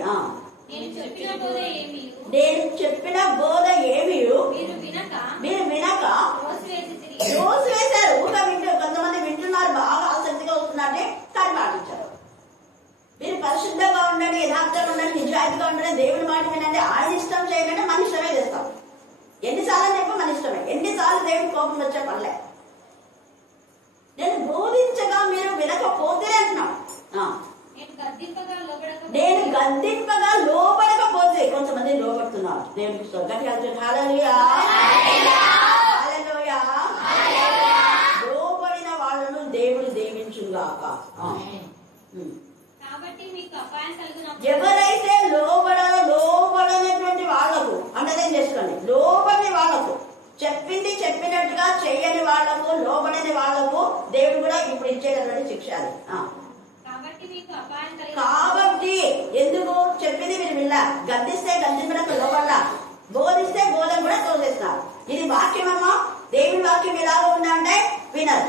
నేను చెప్పిన బోధ ఏమి మీరు వినక రోజు వేశారు. ఊగా వింటారు, కొంతమంది వింటున్నారు, బాగా ఆసక్తిగా వస్తున్నారంటే కానీ పాటించారు. మీరు పరిశుద్ధంగా ఉండండి, యథార్థంగా ఉండండి, నిజాయితీగా ఉండండి, దేవుని మాట వినండి. ఆయన ఇష్టం చేయకంటే మన ఇష్టమే చేస్తాం. ఎన్నిసార్లు చెప్ప మన ఇష్టమే, ఎన్నిసార్లు దేవుని కోపం వచ్చే పనులే. నేను బోధించగా మీరు వినకపోతే అంటున్నాం. నేను గద్దింపగా లోబడకపోతే, కొంతమంది లోబడుతున్నారు దేవునికి. హల్లెలూయా, హల్లెలూయా. లోబడిన వాళ్ళను దేవుడు దీవించుగాక. ఎవరైతే లోబడనటువంటి వాళ్లకు అండర్లైన్ చేసుకోండి, లోబడిన వాళ్లకు, చెప్పింది చెప్పినట్టుగా చెయ్యని వాళ్లకు, లోబడని వాళ్లకు దేవుడు కూడా ఇప్పుడు ఇచ్చేటటువంటి శిక్ష అది. కాబట్టి ఎందుకు చెప్పింది మీరు విన్నా, గద్దిస్తే గద్దింపడానికి లోబడ్డా, బోధిస్తే బోధన కూడా తోసేస్తున్నారు. ఇది వాక్యం అమ్మా, దేవుని వాక్యం ఎలాగో ఉందంటే వినరు.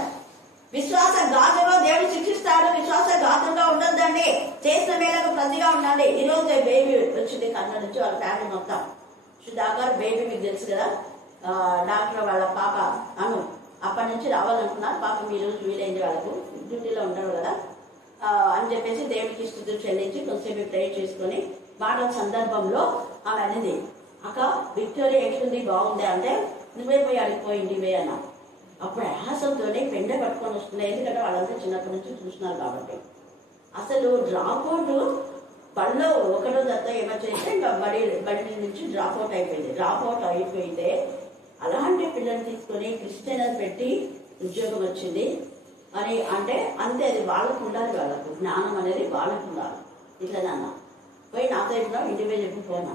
విశ్వాస ఘాతంలో దేవుడు శిక్షిస్తాడు. విశ్వాస ఘాతంగా ఉండొద్దండి, చేసిన మేరకు ప్రతిగా ఉండండి. ఈ రోజు బేబీ వచ్చింది కన్నడ నుంచి, వాళ్ళ ఫ్యామిలీ మొత్తం. సుధాకర్ బేబీ మీకు తెలుసు కదా, డాక్టర్ వాళ్ళ పాప అను అప్పటి నుంచి రావాలనుకున్నారు. పాపం ఈ రోజు వీలైంది, వాళ్ళకు డ్యూటీలో ఉంటారు కదా అని చెప్పేసి దేవుడికి స్తుతులు చెల్లించి కొంచెంసేపు ప్రేయర్ చేసుకుని మాటల సందర్భంలో ఆమె అనేది, అక్క విక్టోరియా ఎట్లుంది, బాగుంది అంటే, నువ్వే పోయి అడిగిపోయింది వే అన్నా. అప్పుడు ఆయాసంతోనే పెండ పట్టుకొని వస్తున్నాయి, ఎందుకంటే వాళ్ళంతా చిన్నప్పటి నుంచి చూస్తున్నారు కాబట్టి. అసలు డ్రాప్ అవుట్ పనిలో ఒకటో దత్త ఏమొచ్చేస్తే ఇంకా బడి నుంచి డ్రాప్ అవుట్ అయిపోయింది. డ్రాప్ అవుట్ అయిపోయితే అలాంటి పిల్లల్ని తీసుకొని క్రిస్టియన్ అని పెట్టి ఉద్యోగం వచ్చింది అని అంటే అంతే. అది వాళ్ళకు ఉండాలి, వాళ్ళకు జ్ఞానం అనేది వాళ్ళకు ఉండాలి. ఇట్లా నాన్న పోయి నాతో ఇప్పుడు ఇంటి పోయి చెప్పిపోయినా,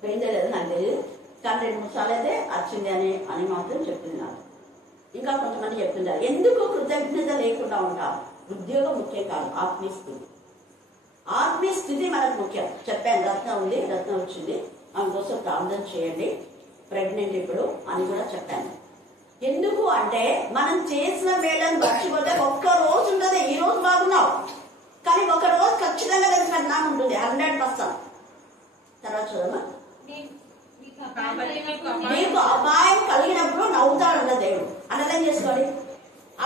పోయిందే లేదు నాకు తెలియదు, కానీ 2-3 సార్లు అయితే వచ్చింది అని మాత్రం చెప్పింది నాకు. ఇంకా కొంతమంది చెప్తున్నారు, ఎందుకు కృతజ్ఞత లేకుండా ఉంటాం. ఉద్యోగం ముఖ్యం కాదు, ఆత్మీయ స్థితి. ఆత్మీయ స్థితి మనకు ముఖ్యం. చెప్పాను, రత్నం ఉంది, రత్నం వచ్చింది, ఆమె కోసం ప్రార్థన చేయండి, ప్రెగ్నెంట్ ఇప్పుడు అని కూడా చెప్పాను. ఎందుకు అంటే మనం చేసిన మేళను మర్చిపోతే ఒక్క రోజు ఉండదు. ఈ రోజు బాగున్నావు, కానీ ఒక రోజు ఖచ్చితంగా తెలిసిన జ్ఞానం ఉంటుంది 100%. తర్వాత చూడమ్మా, మీకు అపాయం కలిగినప్పుడు నవ్వుతాడంట దేవుడు. అర్థం చేసుకోండి,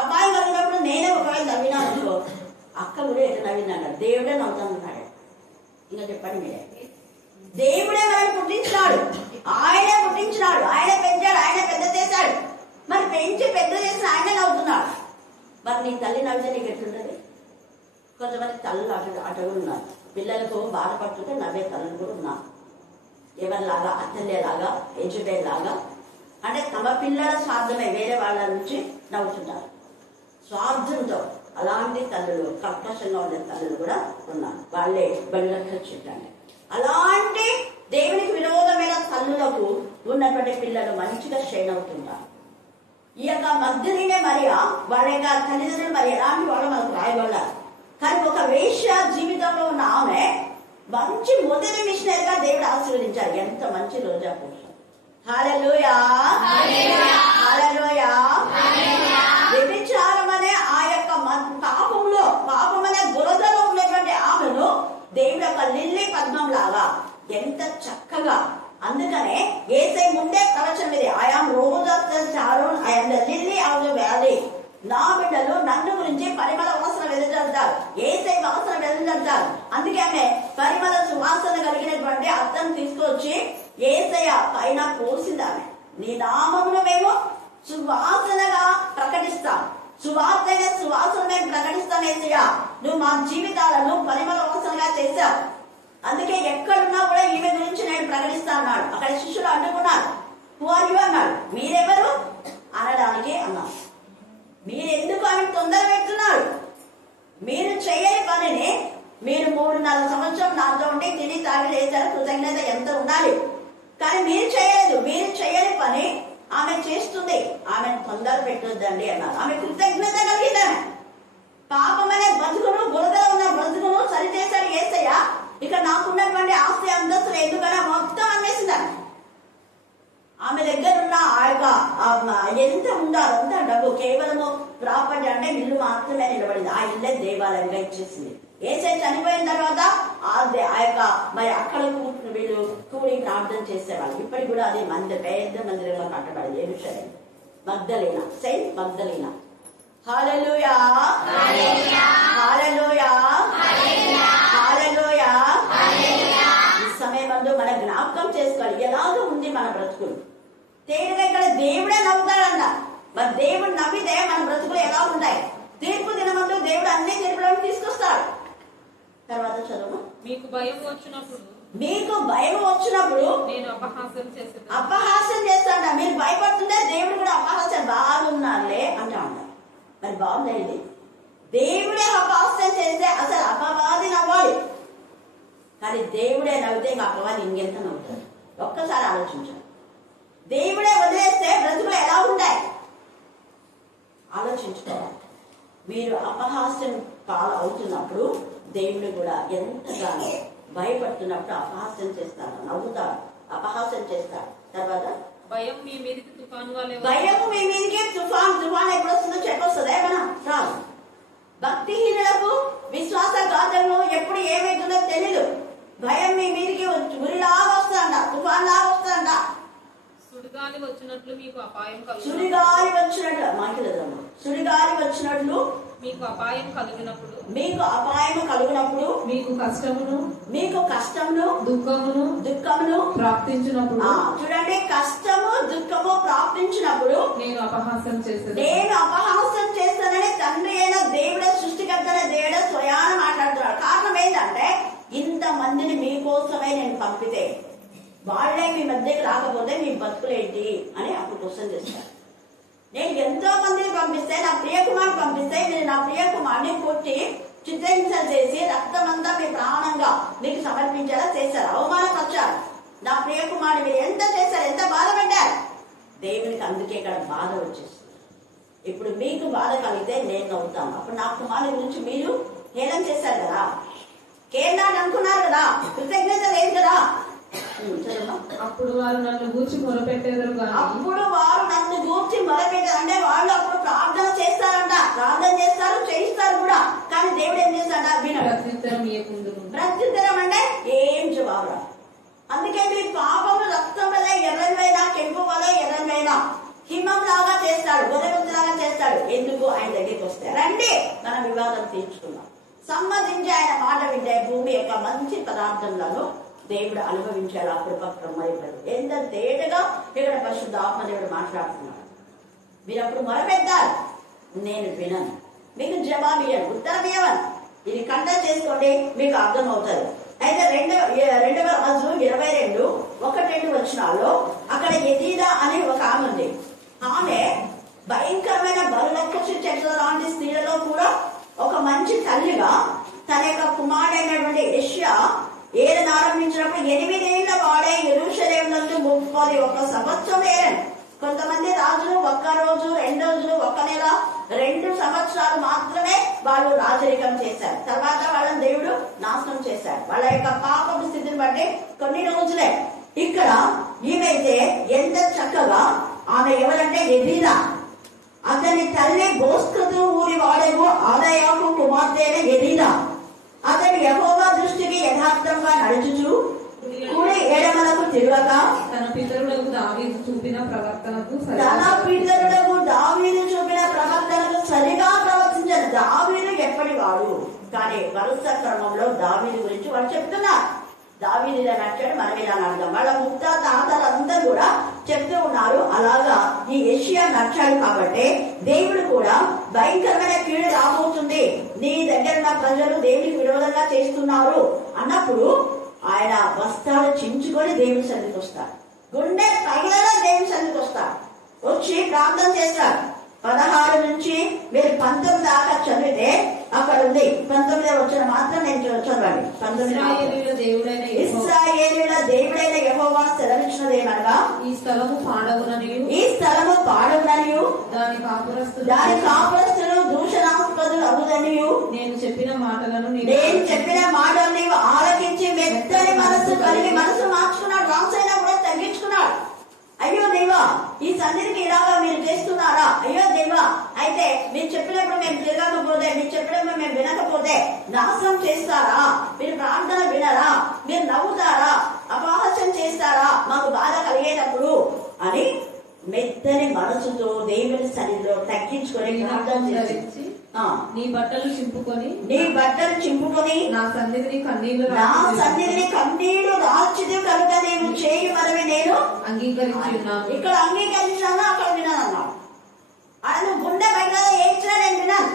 అపాయం కలిగినప్పుడు నేనే ఒకవేళ నవ్వినా అనుకో, అక్క కూడా ఎట్లా నవ్వింది అన్నాడు, దేవుడే నవ్వుతాడు. ఇంకా చెప్పండి మీరే, దేవుడే మనల్ని పుట్టించినాడు, ఆయనే పుట్టించినాడు, ఆయనే పెంచాడు, ఆయనే పెద్ద చేశాడు. మరి పెంచి పెద్ద చేసిన ఆయనే నవ్వుతున్నాడు. మరి నీ తల్లి నవ్వితే నీకు ఎట్లుంటది? కొంతమంది తల్లులు అటు ఉన్నారు, పిల్లలకు బాధపడుతుంటే నవ్వే తల్లులు కూడా ఉన్నారు. ఎవరిలాగా, అత్తలేలాగా, యజుబేలాగా, అంటే తమ పిల్లల స్వార్థమే వేరే వాళ్ళ నుంచి నవ్వుతుంటారు స్వార్థంతో. అలాంటి తల్లులు, కర్కశంగా ఉండే తల్లులు కూడా ఉన్నారు, వాళ్ళే బలిలక్క చెప్పండి. అలాంటి దేవునికి విరోధమైన తల్లులకు ఉన్నటువంటి పిల్లలు మంచిగా షైన్ అవుతుంటారు. ఈ యొక్క మగ్ధలేనే మరియా వాళ్ళ యొక్క తల్లిదండ్రులు మరి ఎలాంటి వాళ్ళు మనకు రాయగల, కానీ ఒక వేశ్య జీవితంలో ఉన్న ఆమె మంచి మొదటి మిషనరీగా దేవుడు ఆశీర్వదించారు. ఎంత మంచి రోజా పురుషుడు. హల్లెలూయా, హల్లెలూయా. వ్యభిచారం అనే ఆ యొక్క పాపం అనే బురదలో ఉన్నటువంటి ఆమెను దేవుడు యొక్క లిల్లీ పద్మం లాగా ఎంత చక్కగా, అందుకనే యేసే ముందే కవచం ఇది, I am rose of the Sharon, I am the lily of the valley. నా బిడ్డలు నన్ను గురించి పరిమళ వాసన వెదజల్లుతారు, యేసే వాసన వెదజల్లుతారు. అందుకే ఆమె పరిమళ సువాసన కలిగినటువంటి అర్థం తీసుకొచ్చి యేసయ్య పైన పోసింది. ఆమె నీ నామమును మేము సువాసనగా ప్రకటిస్తాం, సువార్తైన సువాసన మేము ప్రకటిస్తాం. యేసయ్య నువ్వు మా జీవితాలను పరిమళ వాసనగా చేశావు, అందుకే ఎక్కడున్నా కూడా ఈమె గురించి నేను ప్రకటిస్తా అన్నాడు. అక్కడ శిష్యులు అడ్డుకున్నారు, హూ ఆర్ యు అన్నాడు. మీరెవరు అనడానికి అన్నారు. మీరెందుకు ఆమె తొందర పెడుతున్నారు? మీరు చేయని పనిని మీరు 3-4 సంవత్సరం నాతో ఉండి తిని తాగి చేశారు, కృతజ్ఞత ఎంత ఉండాలి. కానీ మీరు చేయలేదు. మీరు చేయని పని ఆమె చేస్తుంది. ఆమెను తొందర పెట్టొద్దండి అన్నారు. ఆమె కృతజ్ఞత కలిగిందామె. పాపమనే బతుకును, బురదలో ఉన్న బతుకును సరిచేశాడు యేసయ్య. ఇక నాకున్నటువంటి ఆస్తి అంతస్తులు ఎందుకన్నా మొత్తం అమ్మేసిందామె. ఆమె దగ్గర ఉన్న ఆ యొక్క ఎంత ఉందో అదంతా డబ్బు, కేవలము ప్రాపర్టీ అంటే ఇల్లు మాత్రమే నిలబడింది. ఆ ఇల్లే దేవాలయంగా ఇచ్చేసింది. యేసయ్య చనిపోయిన తర్వాత ఆ యొక్క మరి అక్కడ వీళ్ళు కూడి ప్రార్థన చేసేవాళ్ళు. ఇప్పటికి కూడా అది పెద్ద మందిరంగా కట్టబడింది యెరూషలేము. మగ్దలేనా, సెయింట్ మగ్దలేనా. హల్లెలూయా, హల్లెలూయా, హల్లెలూయా. ఈ సమయమందు మన జ్ఞాపకం చేసుకోవాలి ఎలాగో ఉంది మన బ్రతుకులు. తేలిగా ఇక్కడ దేవుడే నవ్వుతాడంట. మరి దేవుడు నవ్వితే మన బ్రతుకులు ఎలా ఉంటాయి? తీర్పు దినమందు దేవుడు అన్ని తీర్పులను తీసుకొస్తాడు. తర్వాత చదువు. మీకు భయం వచ్చినప్పుడు నేను అపహాస్యం చేస్తాడ. మీరు భయపడుతుంటే దేవుడు కూడా అపహాస్యం బాగున్నారులే అంటా ఉంటారు. మరి బాగుంది. దేవుడే అపహాస్యం చేస్తే అసలు అపవాది నవ్వాలి. కానీ దేవుడే నవ్వితే ఇంకా అపవాది ఇంకెంత నవ్వుతాడు? ఒక్కసారి ఆలోచించాలి. దేవుడే వదిలేస్తే బ్రతుకులు ఎలా ఉంటాయి ఆలోచించుకోవాలి. మీరు అపహాస్యం పాలు అవుతున్నప్పుడు దేవుడు కూడా ఎంతగానో భయపడుతున్నప్పుడు అపహాస్యం చేస్తాడు, నవ్వుతాడు, అపహాస్యం చేస్తాడు. తర్వాత భయం మీ మీదకి తుఫాన్ ఎప్పుడు వస్తుందో చెప్పొస్తుంది. ఏమన్నా రాదు. భక్తిహీనులకు, విశ్వాసఘాతకులు ఎప్పుడు ఏమైతుందో తెలీదు. భయం మీ మీదకి ఉరిలాగా వస్తుందంట, తుఫాన్ లాగా వస్తుందంట. సుడిగాలి వచ్చినట్లు మీకు అపాయం కలిగినప్పుడు మీకు కష్టమును దుఃఖమును ప్రాప్తించినప్పుడు చూడండి, కష్టము దుఃఖము ప్రాప్తించినప్పుడు నేను అపహాస్యం చేస్తానని తండ్రి అయిన దేవుడే, సృష్టికర్త దేవుడే స్వయాన మాట్లాడుతున్నాడు. కారణం ఏంటంటే ఇంతమందిని మీకోసమే నేను పంపితే వాళ్ళే మీ మధ్యకి రాకపోతే మీ బతుకులేంటి అని అప్పుడు క్వశ్చన్ చేస్తారు. నేను ఎంతో మందిని పంపిస్తే, నా ప్రియకుమారుని పంపిస్తే మీరు నా ప్రియకుమారుని కొట్టి చిత్రహింసలు చేసి రక్తమంతా మీ ప్రాణంగా మీకు సమర్పించేలా చేశారు, అవమానపరిచారు. నా ప్రియకుమారుని మీరు ఎంత చేశారు, ఎంత బాధ పెట్టారు. దేవునికి అందుకే ఇక్కడ బాధ వచ్చేస్తుంది. ఇప్పుడు మీకు బాధ కలిగితే నేను నవ్వుతాను. అప్పుడు నా కుమారుని గురించి మీరు హేళన చేశారు కదా, కేరళ అనుకున్నారు కదా, కృతజ్ఞత లేదు కదా. అప్పుడు వారు నన్ను గూర్చి మొరపెట్టారు అంటే వాళ్ళు అప్పుడు ప్రార్థన చేస్తారంట, ప్రార్థన చేస్తారు, చేయిస్తారు కూడా. కానీ దేవుడు ఏం చేస్తాడ? ప్రత్యుత్తరం అంటే ఏం జవాబు. అందుకే మీ పాపము రక్తం వల్ల ఎర్రనివైనా, కెంపు వల్ల ఎర్రనివైనా హిమం లాగా చేస్తాడు, గొర్రెలాగా చేస్తాడు. ఎందుకు? ఆయన దగ్గరికి వస్తే రండి మనం వివాదం తీర్చుకుందాం. సమ్మతించి ఆయన మాట వింటే భూమి యొక్క మంచి పదార్థంలో దేవుడు అనుభవించాలి. అప్పుడు పక్కడు ఎంత తేటగా ఇక్కడ పరిశుద్ధ ఆత్మదేవుడు మాట్లాడుతున్నాడు. మీరు అప్పుడు మొరపెట్టారు, నేను వినను, మీకు జవాబు ఇయ్యను, ఉత్తరం ఇవ్వను. ఇది కంటెక్ట్ చేసుకోండి, మీకు అర్థమవుతుంది. అయితే 2వ రాజు 22:1-2 వచనాల్లో అక్కడ యెదీదా అనే ఒక ఆమె ఉంది. ఆమె భయంకరమైన బలులక్ష చెట్ల లాంటి స్త్రీలలో కూడా ఒక మంచి తల్లిగా తన యొక్క కుమారుడైనటువంటి యెషయా ఏదైనా ఆరంభించినప్పుడు 8 ఏళ్ల వాడే యెరూషలేమునందు 31 సంవత్సరం ఏరని. కొంతమంది రాజులు 1 రోజు, 2 రోజులు, 1 నెల, 2 సంవత్సరాలు మాత్రమే వాళ్ళు రాజరికం చేశారు. తర్వాత వాళ్ళని దేవుడు నాశనం చేశారు. వాళ్ళ యొక్క పాపపు స్థితిని బట్టి కొన్ని రోజులే. ఇక్కడ ఈమెయితే ఎంత చక్కగా, ఆమె ఎవరంటే యెదీదా. అతని తల్లి బోస్కతు ఊరి వాడేమో ఆదాయాకు కుమార్తె యెదీదా. అతడు యెహోవా దృష్టికి యథార్థంగా నడుచుచు కుడి ఎడమలకు తిరగక తన పితరులకు దావీదు చూపిన ప్రవర్తనకు సరిగా ప్రవర్తించారు. దావీదు ఎప్పటి వాడు, కానీ వరుస క్రమంలో దావీదు గురించి వాళ్ళు చెప్తున్నారు. దావీదు ఇలా నచ్చాడు, మనం ఇలా నడదాం. వాళ్ళ ముక్త తాతలందరూ కూడా చెప్తూ ఉన్నారు. అలాగా ఈ యెషయా నచ్చాడు కాబట్టి దేవుడు కూడా భయంకరమైన కీడు రాబోతుంది, నీ దగ్గర ఉన్న ప్రజలు దేవుడికి విరోధంగా చేస్తున్నారు అన్నప్పుడు ఆయన వస్త్రాలు చించుకొని దేవుని సన్నిధికి వస్తాడు. గుండె పగిలేలా దేవుని సన్నిధికి వస్తాడు. వచ్చి ప్రార్థన చేస్తాడు. 16 నుంచి మీరు 19 దాకా చదివితే అక్కడ ఉంది. 19వ వచనం మాత్రం నేను చదవండి. 19 ఇశ్రాయేలీయుల దేవుడైన యెహోవా సెలవిచ్చినదేమనగా, ఈ స్థలము పాడవుననియు దాని కాపురస్తులు దూషణాస్పదులు అగుదనియు నేను చెప్పిన మాటలను నీవు ఆలకించి మెత్తని మనసు కలిగి మనసు మార్చుకున్నాడు. రాసైనా కూడా తగ్గించుకున్నాడు. అయ్యో దేవా, ఈ సన్నిధికి ఇలాగా మీరు చేస్తున్నారా? అయ్యో దేవా, అయితే మీరు చెప్పినప్పుడు మేము తిరగకపోతే, మీరు చెప్పినప్పుడు మేము వినకపోతే నాశనం చేస్తారా? మీరు ప్రార్థన వినరా? మీరు నవ్వుతారా? అపహాస్యం చేస్తారా మాకు బాధ కలిగేటప్పుడు అని మెత్తని మనసుతో దేవుని సన్నిధిలో తగ్గించుకొని ప్రార్థన చేసి నీ బట్టలు చింపుకొని నా సన్నిధిని కన్నీళ్లు రాల్చిది కనుక నేను చేయి మనవి నేను అంగీకరించున్నాను. ఇక్కడ అంగీకరించాను, అక్కడ వినాలన్నావు. ఆయన గుండె బయట ఏడ్చినా నేను వినాను.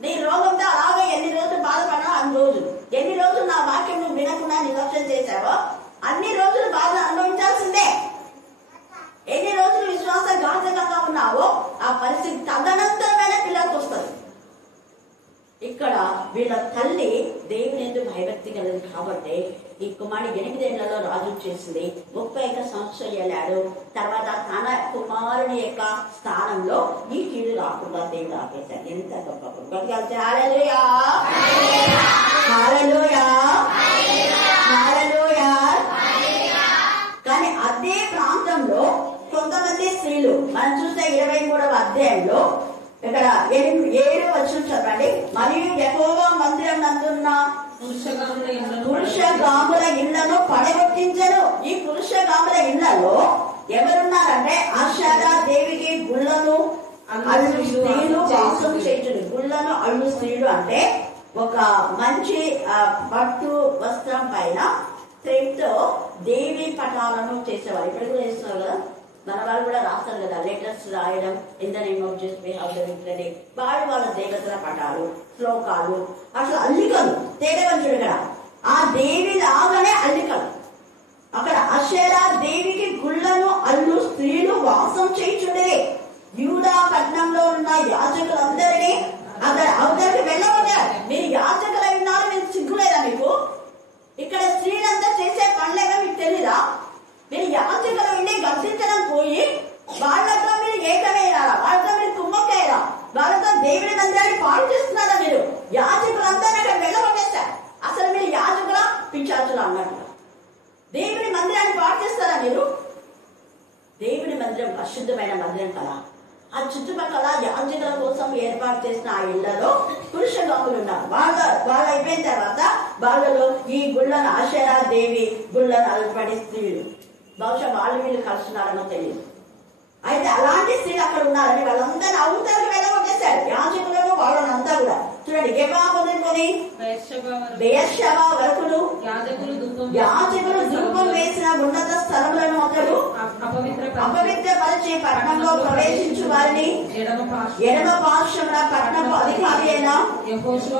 నీ రోగంతో అలాగే ఎన్ని రోజులు బాధపడినా అన్ని రోజులు, ఎన్ని రోజులు నా వాక్యం నువ్వు వినకుండా నిర్లక్ష్యం చేశావో అన్ని రోజులు బాధ అనుభవించాల్సిందే. ఎన్ని రోజులు విశ్వాసఘాతకంగా ఉన్నావో ఆ పరిస్థితి తదనంతరమైన పిల్లలకు వస్తుంది. ఇక్కడ వీళ్ళ తల్లి దేవుని ఎందుకు భయభక్తి కలిగింది కాబట్టి ఈ కుమారుడు 8 ఏళ్లలో రాజు చేసింది. 31 సంవత్సరం వెళ్ళాడు. తర్వాత తన కుమారుని యొక్క స్థానంలో ఈ కీడు రాకుండా దేవుడు ఆపేశాడు. ఎంత గొప్ప గట్టిగా హల్లెలూయా, హల్లెలూయా, హల్లెలూయా. కానీ అదే ప్రాంతంలో కొంతమంది స్త్రీలు మనం చూస్తే 23వ అధ్యాయంలో ఇక్కడ 7 వచనం చదవండి. మరియు యెహోవా మందిరం నందున్న పురుషగాముల ఇళ్లను పడగొట్టించను. ఈ పురుషగాముల ఇళ్లలో ఎవరున్నారంటే అషరా దేవికి గుళ్ళను అల్లు స్త్రీలు వాసం చేయుచుండు. గుళ్ళను అల్లు స్త్రీలు అంటే ఒక మంచి పట్టు వస్త్రం పైన థ్రెడ్ తో దేవి పటాలను చేసేవారు. ఇప్పుడు కూడా చేస్తున్నారు కదా, మన వాళ్ళు కూడా రాస్తారు కదా లెటర్స్ రాయడం. In the name of Jesus we have the victory. వాళ్ళ దేవతల పటాలు, శ్లోకాలు, అసలు అల్లికలు తేడవంచుడు కదా. ఆ దేవి లాగానే అల్లికలు. అక్కడ అషేరా దేవికి గుళ్ళను అల్లు స్త్రీలు వాసం చేయుచుండే. యూదా పట్టణంలో ఉన్న యాజకులందరినీ అక్కడ అవతలికి వెళ్ళగొట్టారు. మీరు యాజకులు ఉన్నారు, మీకు సిగ్గులేదా? మీకు ఇక్కడ స్త్రీలంతా చేసే పనులేగా మీకు తెలీదా? మీరు యాజకులు ఉండి గర్తించడం పోయి వాళ్ళతో మీరు ఏకమయ్యారా? వాళ్ళతో మీరు కుమ్మక్కయ్యారా? వాళ్ళతో దేవుని మందిరాన్ని పాడు చేస్తున్నారా? మీరు యాజకులందరినీ అక్కడ వెళ్ళగొట్టేశారు. అసలు మీరు యాజకుల పిచ్చాచులు అన్నట్టుగా దేవుని మందిరాన్ని పాడు చేస్తారా మీరు? దేవుని మందిరం పరిశుద్ధమైన మందిరం కదా. ఆ చుట్టుపక్కల యాజకుల కోసం ఏర్పాటు చేసిన ఆ ఇళ్లలో పురుషగాములు ఉన్నారు. వాళ్ళు అయిపోయిన తర్వాత వాళ్ళలో ఈ గుళ్ళను ఆషేరా దేవి గుళ్ళను అలపడి స్త్రీలు, బహుశా వాళ్ళు వీళ్ళు కలుస్తున్నారనో తెలియదు. అయితే అలాంటి స్త్రీలు అక్కడ ఉన్నారని వాళ్ళందరినీ అవతలకు వెళ్ళగొట్టేశారు. యాజకులను వాళ్ళనంతా కూడా చూడండి. గెబా మొదలుకొని బెయేర్షెబా వరకును యాజకులు ధూపం వేసిన ఉన్నత స్థలములను అతడు అపవిత్రపరిచి పట్టణంలో ప్రవేశించు వారిని ఎడమ పార్శ్వమున పట్టణపు అధికారి అయిన యెహోషువ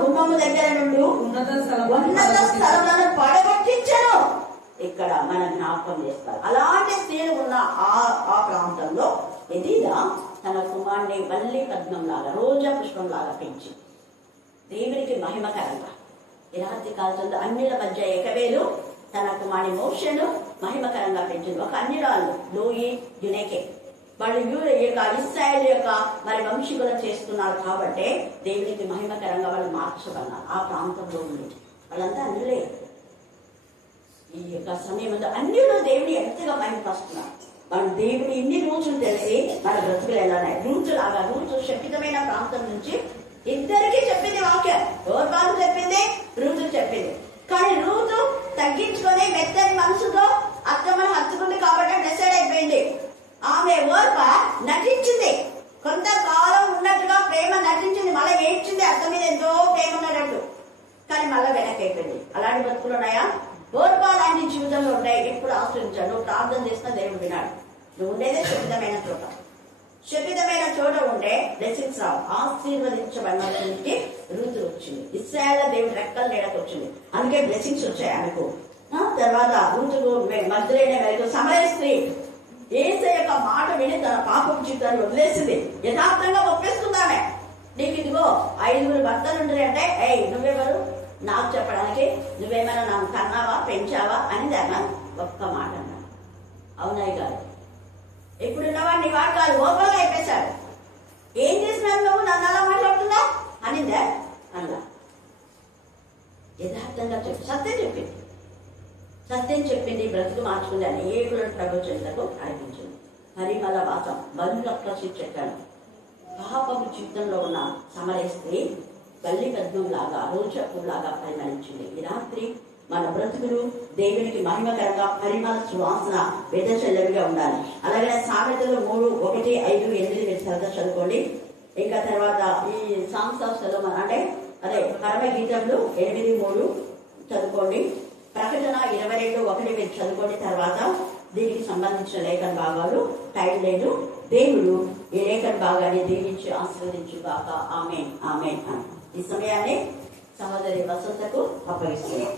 గుమ్మము దగ్గర నుండి ఉన్నత స్థలములను పడగొట్టించెను. ఇక్కడ మనం జ్ఞాపకం చేస్తారు. అలాంటి స్త్రీలు ఉన్న ఆ ప్రాంతంలో ఎదిగా తన కుమారుని వల్లి పద్మం లాగా, రోజా పుష్పం లాగా పెంచి దేవునికి మహిమకరంగా ఇలాంటి కాలంలో అన్యుల మధ్య ఏకవేలు తన కుమారుని మోషను మహిమకరంగా పెంచింది. ఒక అన్యురాలు లోయి యునేకే వాళ్ళు ఇస్రాయేల్ యొక్క మరి వంశీకులం చేస్తున్నారు కాబట్టి దేవునికి మహిమకరంగా వాళ్ళు మార్చబన్నారు. ఆ ప్రాంతంలో ఉంది వాళ్ళంతా అన్యులే. ఈ యొక్క సమయంలో అన్యులు దేవుని ఎంతగా మహిమపరుస్తున్నారు. వాళ్ళు దేవుని ఇన్ని రోజులు తెలిసి మన బ్రతుకులు ఎలానే రూతు శక్తిమైన ప్రాంతం నుంచి ఇద్దరికి చెప్పింది వాక్యం. ఓర్బాను చెప్పింది, రూతు చెప్పింది. కానీ రూతు తగ్గించుకొని మెత్తని మనసుతో అత్తమ్మను హత్తుకుంది కాబట్టి డిసైడ్ అయిపోయింది. ఆమె ఓర్ప నటించింది, కొంతకాలం ఉన్నట్టుగా ప్రేమ నటించింది, మళ్ళీ ఏడ్చింది, అత్త మీద ఎంతో ప్రేమ ఉన్నట్టు. కానీ మళ్ళీ వెనక్కి అయిపోయింది. అలాంటి బతుకులు ఉన్నాయా? ఓర్ప లాంటి జీవితంలో ఉంటాయి. ఎప్పుడు ఆశ్రయించాడు, నువ్వు ప్రార్థన చేసినా దేవుడు వినాడు. నువ్వు ఉండేదే శపితమైన చోట. శపితమైన చోట ఉంటే బ్లెస్సింగ్స్ రావు. ఆశీర్వదించబడినకి రూతు వచ్చింది. ఇశ్రాయేలు దేవుడు రెక్కల నీడకు వచ్చింది, అందుకే బ్లెస్సింగ్స్ వచ్చాయి ఆమెకు. తర్వాత రూతుకు మధ్యలోనే వెళ్తూ సమరయ స్త్రీ యేసు యొక్క మాట విని తన పాపం జీవితాన్ని వదిలేసింది. యథార్థంగా ఒప్పేసుకుందామే. నీకు ఇదిగో 5 భర్తలు ఉండరు అంటే ఏయ్ నువ్వెవరు నాకు చెప్పడానికి, నువ్వేమైనా నన్ను కన్నావా పెంచావా అని దాన్ని ఒక్క మాట అన్నాడు. అవునాయి కాదు, ఇప్పుడున్నవా నీ వాడు కాదు, ఓపెన్గా అయిపోయాడు. ఏం చేసినావు నువ్వు, నన్ను అలా మాట్లాడుతుందా అనిందా అన్నా. యథార్థంగా చెప్పి సత్యం చెప్పింది, బ్రతుకు మార్చుకుంది. అనేకులను ప్రభు చెంతకు అనిపించింది. పరిమళ వాసం బలులక్క చెట్టాను. పాపము జీవితంలో ఉన్న సమరయ స్త్రీ బల్లి పద్మంలాగా రోజపులాగా పరిమళించింది. ఈ రాత్రి మన బ్రతుకులు దేవునికి మహిమకరంగా పరిమళ సువాసన వెదచల్లవిగా ఉండాలి. అలాగే సామెతలు 3:1-5, 8 మీరు సరదా చదువుకోండి. ఇంకా తర్వాత ఈ సాంగ్స్ ఆఫ్ సొలొమన్ అంటే అదే పరమ గీతములు 8:3 చదువుకోండి. ప్రకటన 22:1 మీరు చదువుకోండి. తర్వాత దీనికి సంబంధించిన లేఖన భాగాలు టైం లేదు. దేవుడు ఈ లేఖన భాగాన్ని దీవించి ఆశీర్వదించుగాక. ఆమేన్ ఆమేన్. ఈ సమయాన్ని సహోదరి వసంతకు అప్పగిస్తున్నాం.